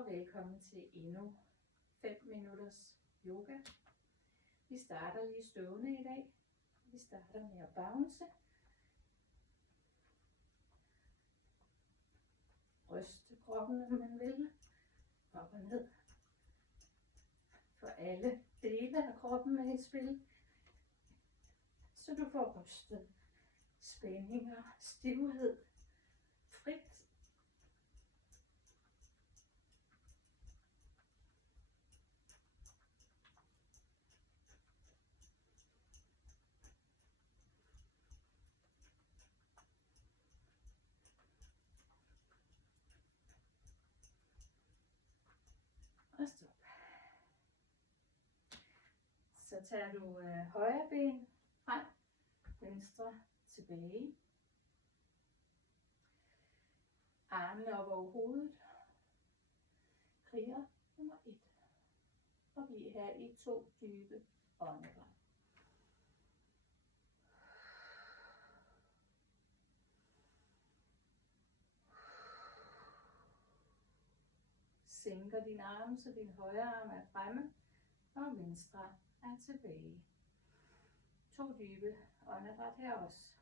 og velkommen til endnu 5 minutters yoga. Vi starter lige stående i dag. Vi starter med at bounce. Ryste kroppen, om man vil. Op og ned. For alle dele af kroppen er i spil. Så du får rystet spændinger, stivhed, frit. Og stop. Så tager du højre ben frem, venstre tilbage. Armene op over hovedet. Kriger nummer 1. Og bliv her i 2 dybe åndedræt. Sænker din arme, så din højre arm er fremme, og venstre er tilbage. 2 dybe åndedræt her også.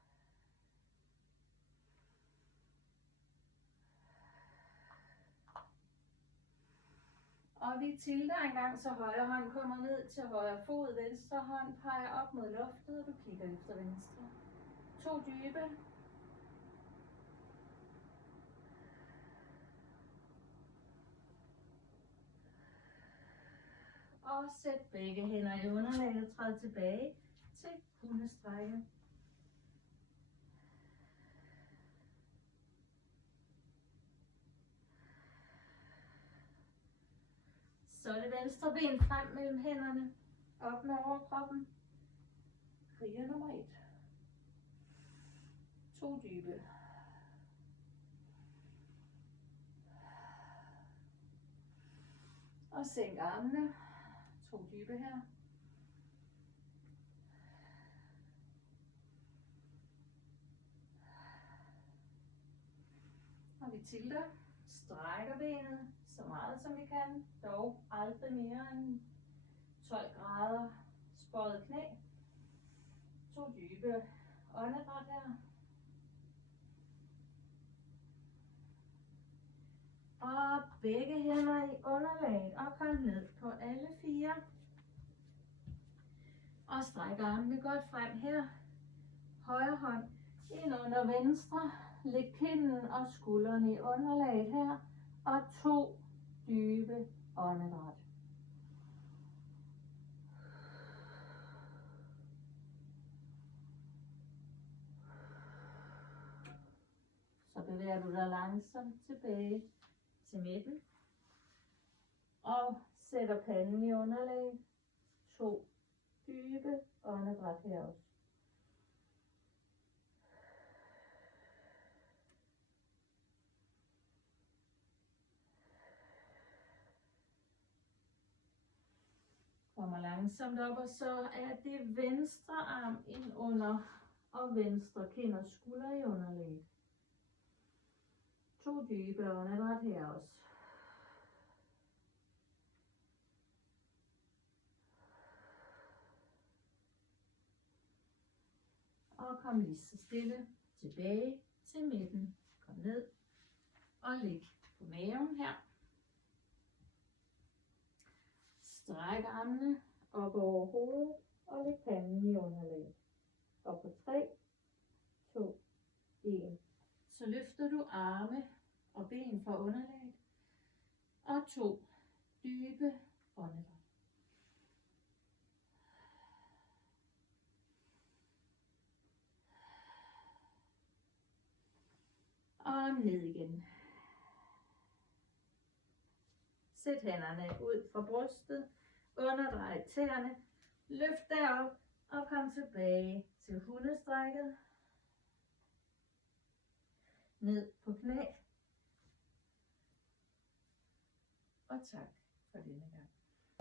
Og vi tilter en gang, så højre hånd kommer ned til højre fod, venstre hånd peger op mod loftet, og du kigger efter venstre. 2 dybe. Og sæt begge hænder i underlaget, træd tilbage til hundestrække. Så er det venstre ben frem mellem hænderne, op med overkroppen. Kriger nummer 1. 2 dybe. Og sænk armene. 2 dybe her. Og vi tilter, strækker benet så meget som vi kan, dog aldrig mere end 12 grader spøjet knæ. 2 dybe åndedræt her. Og begge hænder i underlaget og kom ned på alle 4. Og stræk armene godt frem her. Højre hånd ind under venstre. Læg kinden og skuldrene i underlaget her. Og 2 dybe åndedræt. Så bevæger du dig langsomt tilbage til midten. Og sætter panden i underlaget. 2 dybe åndedræt her også. Kommer langsomt op, og så er det venstre arm ind under og venstre kind og skulder i underlaget. 2 dybe åndedræt her også. Og kom lige så stille tilbage til midten. Kom ned og lig på maven her. Stræk armene op over hovedet og læg panden i underlaget. Og på 3, 2, 1. Så løfter du arme og ben fra underlaget. Og 2 dybe åndedræt. Og ned igen. Sæt hænderne ud fra brystet. Underdrej tæerne. Løft derop og kom tilbage til hundestrækket. Ned på knæ. Og tak for denne gang.